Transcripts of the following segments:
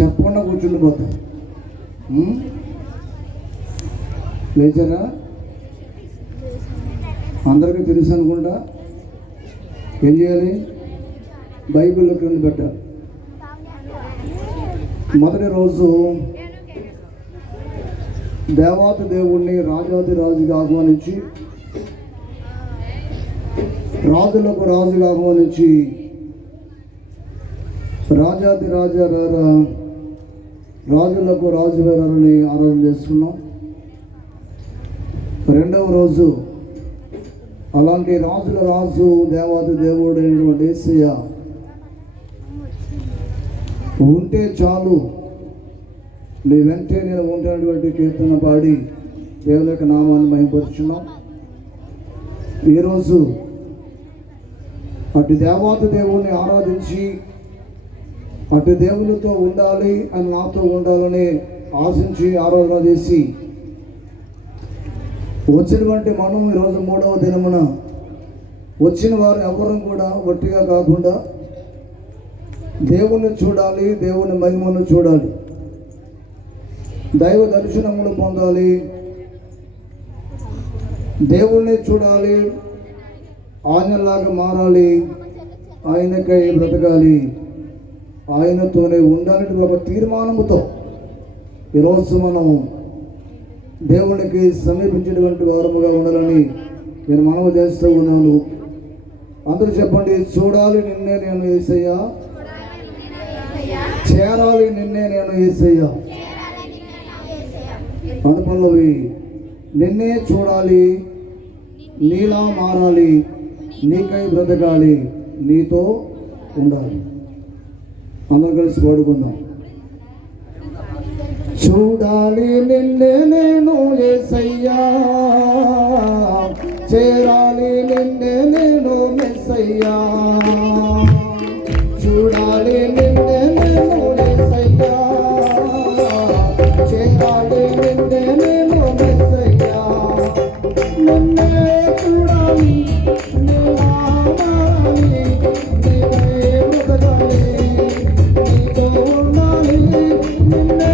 చెప్పకుండా కూర్చుండిపోతారు. లేచారా? అందరికీ తెలుసు అనుకుంటా. ఏం చేయాలి? బైబిల్లో క్రింద పెట్టాలి. మొదటి రోజు దేవాతి దేవుణ్ణి రాజాది రాజుగా ఆహ్వానించి, రాజులకు రాజుగా ఆహ్వానించి, రాజాది రాజారా రాజులకు రాజుగారని ఆరాధన చేసుకున్నాం. రెండవ రోజు అలాంటి రాజుల రాజు దేవాది దేవుడు అయినటువంటి యేసయ్య ఉంటే చాలు నీ వెంటే నేను ఉంటున్నటువంటి కీర్తన పాడి దేవుని యొక్క నామాన్ని మహిమపరుచున్నాం. ఈరోజు అటు దేవాతి దేవుని ఆరాధించి అటు దేవునితో ఉండాలి అని నాతో ఉండాలని ఆశించి ఆరాధన చేసి వచ్చినటువంటి మనం ఈరోజు 3వ దినమున వచ్చిన వారు ఎవరు కూడా ఒట్టిగా కాకుండా దేవుణ్ణి చూడాలి, దేవుని మహిమను చూడాలి, దైవ దర్శనములు పొందాలి, దేవుణ్ణి చూడాలి, ఆయనలాగా మారాలి, ఆయనకై బ్రతకాలి, ఆయనతోనే ఉండాలని ఒక తీర్మానముతో ఈరోజు మనం దేవునికి సమీపించేటువంటి వారముగా ఉండాలని నేను మనవి చేస్తూ ఉన్నాను. అందరూ చెప్పండి, చూడాలి నిన్నే నేను యేసయ్యా, చేరాలి నిన్నే నేను యేసయ్యా. పదపల్లవి, నిన్నే చూడాలి, నీలా మారాలి, నీకై బ్రతకాలి, నీతో ఉండాలి. అందరం కలిసి పాడుకుందాం. చూడాలి నిన్నే నేను యేసయ్యా, చేరాలి నిన్నే నేను మెస్సయ్యా. చూడాలి నిన్నే నేను యేసయ్యా, చేరాలి నిన్నే నేను మెస్సయ్యా. నిన్నే చూడాలి, నీలా మారాలి, నీకై బ్రతకాలి, నీతో ఉండాలి. నిన్నే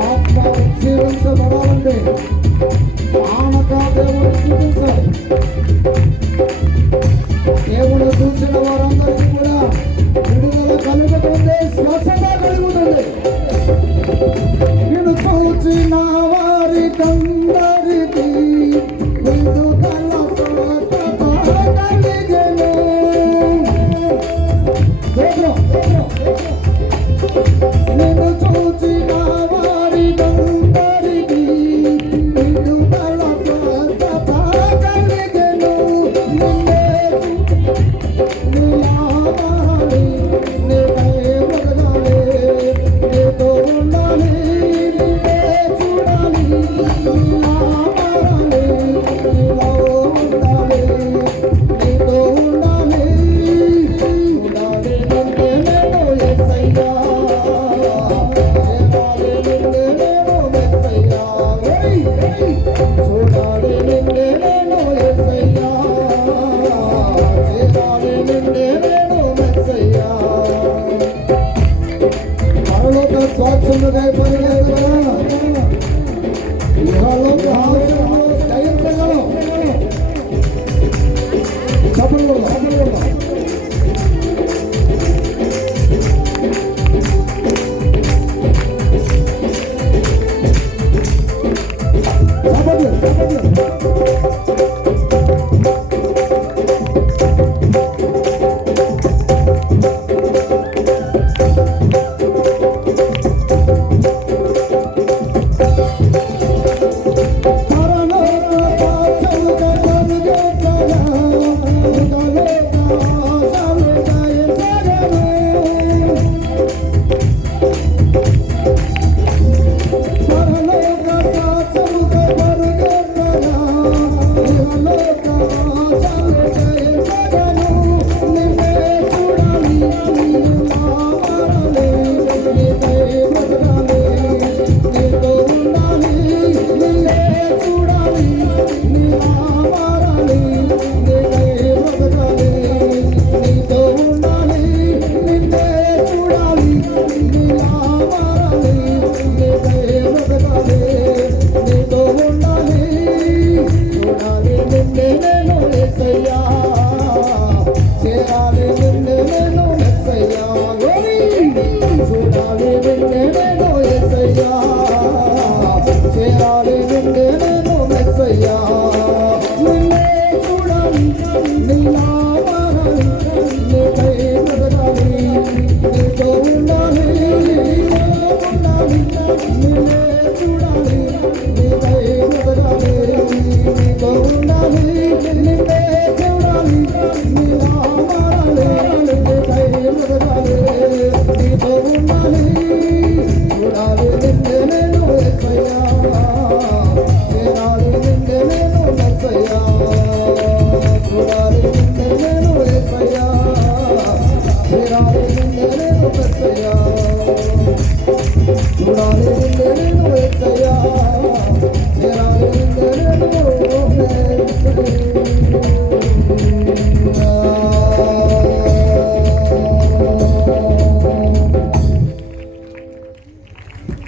ఆత్మ ఉజ్జీవించబడాలంటే ఆనక దేవుడు చూపించాడు. దేవుడు చూసిన వారందరికీ కూడా విడుదల కలుగుతుంది, స్వస్థత కలుగుతుంది. నేను చూచిన వారికందరికీ విడుదల స్వస్థత కలిగెను. నేను చూచిన వారికందరికీ విడుదల స్వస్థత కలిగెను.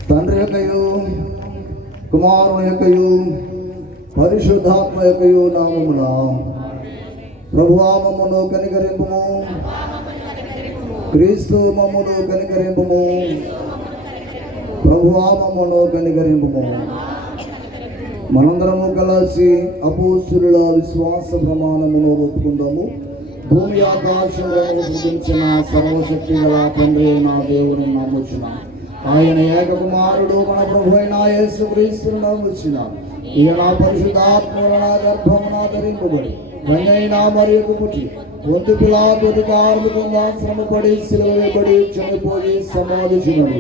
తండ్రి యొక్కయు కుమారుని యొక్కయు పరిశుద్ధాత్మ యొక్కయు నామమున ప్రభువా మమ్మును కనికరింపుము, క్రీస్తు మమ్మును కనికరింపుము, ప్రభువా మమ్మును కనికరింపుము. మనందరము కలిసి అపోస్తుల విశ్వాస ప్రమాణమును ఒప్పుకుందాము. భూమి ఆకాశములను సృజించిన సర్వశక్తి గల తండ్రి అయిన దేవుని నమ్ముచున్నాం. ఆయన ఏకకుమారుడు మన ప్రభు అయిన యేసుక్రీస్తును నమ్ముచున్నాం. ఈయన పరిశుద్ధాత్మల గర్భమున ధరింపబడి కన్యైన మరియకు పుట్టి పొందు పిలాతు అధికారముగా శ్రమపడి సిలువ వేయబడి చనిపోయి సమాధించినడు.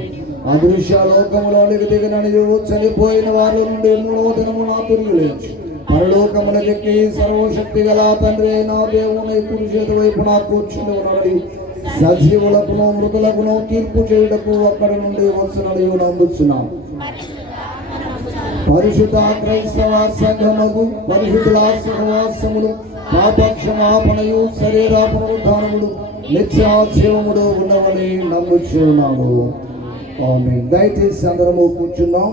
అదృశ్య లోకములోనికి దిగననియు చనిపోయిన వాళ్ళ నుండి మూడవ దినమున తిరిగి లేచి పరలోకమునకెక్కి సర్వశక్తి గల తండ్రి అయిన దేవుని కుడి చేతి వైపున కూర్చుని ఉన్నాడు. సజీవులకును మృతులకును తీర్పు చేయుటకు అక్కడి నుండి వచ్చునని నమ్ముచున్నాం. పరిశుద్ధ క్రైస్తవ సంఘముకు పరిశుద్ధుల సహవాసములు పాపక్షమాపణయు శరీర పునరుద్ధానములు నిత్య జీవములు ఉన్నవని నమ్ముచున్నాము. ఆమేన్. దయచేసి అందరము కూర్చున్నాం.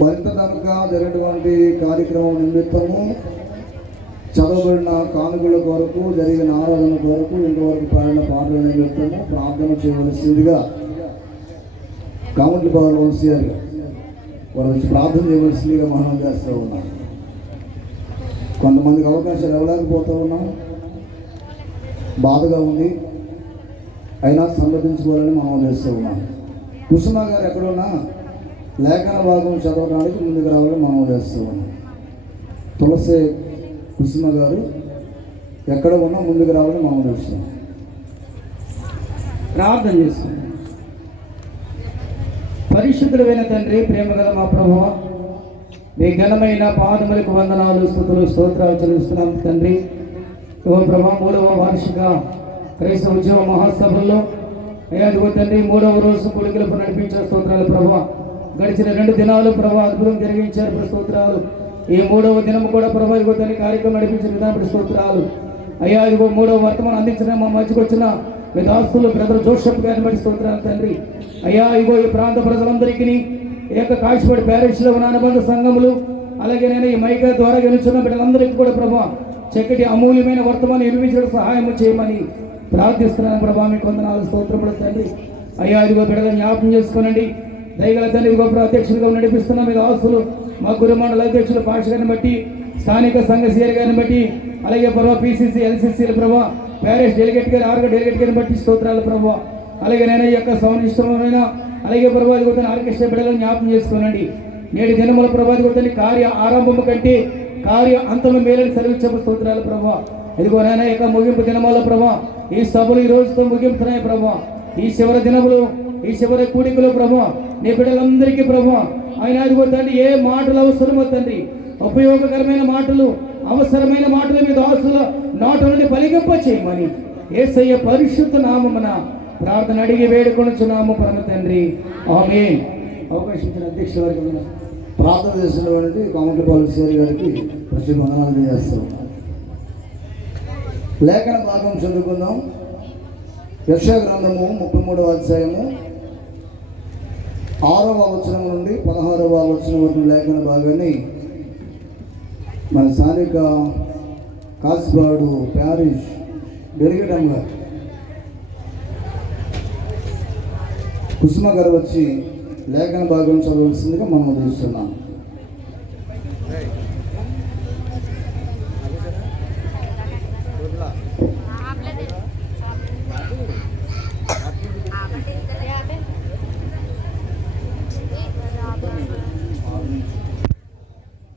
మరింత కనుక జరిగినటువంటి కార్యక్రమం నిమిత్తము చదవబడిన కానుకల కొరకు, జరిగిన ఆరాధన కొరకు, ఇంతవరకు పాడిన పాటల నిమిత్తము ప్రార్థన చేయవలసిందిగా కామెంట్లు పదాలు వంశీయారు వారు వచ్చి ప్రార్థన చేయవలసిందిగా మనం చేస్తూ ఉన్నాం. కొంతమందికి అవకాశాలు ఇవ్వలేకపోతూ ఉన్నాం, బాధగా ఉంది, అయినా సంప్రదించుకోవాలని మనం చేస్తూ ఉన్నాం. కుసుమ గారు ఎక్కడున్నా లేఖన భాగం చదవడానికి ముందుకు రావాలని మనం చేస్తూ ఉన్నాం. తులసి కుసుమ గారు ఎక్కడ ఉన్నా ముందుకు రావాలని మనం చేస్తున్నాం. ప్రార్థన చేస్తున్నాం. పరిశుద్ధుడైన తండ్రి, ప్రేమగల మా ప్రభువ, మీ ఘనమైన పాదములకు వందనాలు, స్తుతులు, స్తోత్రాలు చెల్లిస్తున్నాం తండ్రి. ఓ ప్రభా, 3వ వార్షిక క్రైస్తవ ఉద్యమ మహాసభల్లో అయ్యాదిగో తండ్రి 3వ రోజు కొడుకులకు నడిపించిన స్తోత్రాలు ప్రభా. గడిచిన 2 దినాలు ప్రభా అద్భుతం జరిగించారు స్తోత్రాలు. ఈ 3వ దినము కూడా ప్రభా ఇదిగో తండ్రి కార్యక్రమం నడిపించిన విధానం స్తోత్రాలు. అయ్యా ఇదిగో 3వ వర్తమానం అందించిన మా మధ్యకు వచ్చిన మీ దాసులు బ్రదర్ జోసెఫ్ గారిని బట్టి స్తోత్రాలు తండ్రి. అయ్యా ఇగో ఈ ప్రాంత ప్రజలందరికీ కాశీపడి ప్యారిష్లో ఉన్న అనుబంధ సంఘములు, అలాగే నేను ఈ మైకా ద్వారా గెలుచున్న బిడ్డలందరికీ కూడా ప్రభా చక్కటి అమూల్యమైన వర్తమానం నిర్మించడం సహాయం చేయమని ప్రార్థిస్తున్నాను ప్రభా. మీకు వందనాలు, స్తోత్రములు తండ్రి. అయ్యా ఇదిగో బిడ్డగా జ్ఞాపకం చేసుకోనండి. దయగల తండ్రి ఇదిగో అధ్యక్షులుగా నడిపిస్తున్న మీ దాసులు, మా గురుమండల అధ్యక్షులు పాష గారిని బట్టి, స్థానిక సంఘ సీఆర్ గారిని బట్టి, అలాగే ప్రభా పిసిసి ఎల్సిసిల ప్రభా ప్యారిస్ డెలిగేట్ గారి ఆర్గ డెలిగేట్ గారిని బట్టి స్తోత్రాలు ప్రభా. అలాగే నేను ఈ యొక్క సౌనిష్టమైన అలాగే ప్రభా ఇదిగో ఆర్కెస్ట్రా బిడ్డలను జ్ఞాపకం చేసుకోనండి. నేటి దినముల ప్రభా ఇదిగో కార్య ఆరంభము కంటే కార్య అంతము మేలని సెలవిచ్చే స్తోత్రాలు ప్రభా. ఇదిగో నాయన యొక్క ముగింపు దినముల ప్రభా ఈ సభలు ఈ రోజుతో ముగింపుతున్నాయి ప్రభా. ఈ చివరి దినములు, ఈ చివరి కూడికలు ప్రభా నీ బిడ్డలందరికీ ప్రభా ఆయన ఇదిగో తండ్రి ఏ మాటలు అవసరమో తండ్రి, ఉపయోగకరమైన మాటలు, అవసరమైన మాటలు మీ దాసుల నాట నుండి పలిగింప చేయమని యేసయ్య పరిశుద్ధ నామమున ప్రార్థన అడిగి వేడుకొనుచున్నాము పరమ తండ్రి, ఆమేన్. అవకాశం ఇచ్చిన అధ్యక్ష వర్గం ప్రార్థన చేసినటువంటి కామెంట్ పాలసీ గారికి ప్రతి వందనాలు చేస్తూ ఉన్నాం. లేఖన భాగం చదువుకుందాం. యెషయా గ్రంథము 33వ అధ్యాయము 6వ వచనం నుండి 16వ వచనం వరకు లేఖన భాగాన్ని మన స్థానిక కాసిపాడు ప్యారిష్ డెలిగేట్ గారు కుసుమ గారు వచ్చి లేఖన భాగం చదవలసిందిగా మనం చూస్తున్నాం.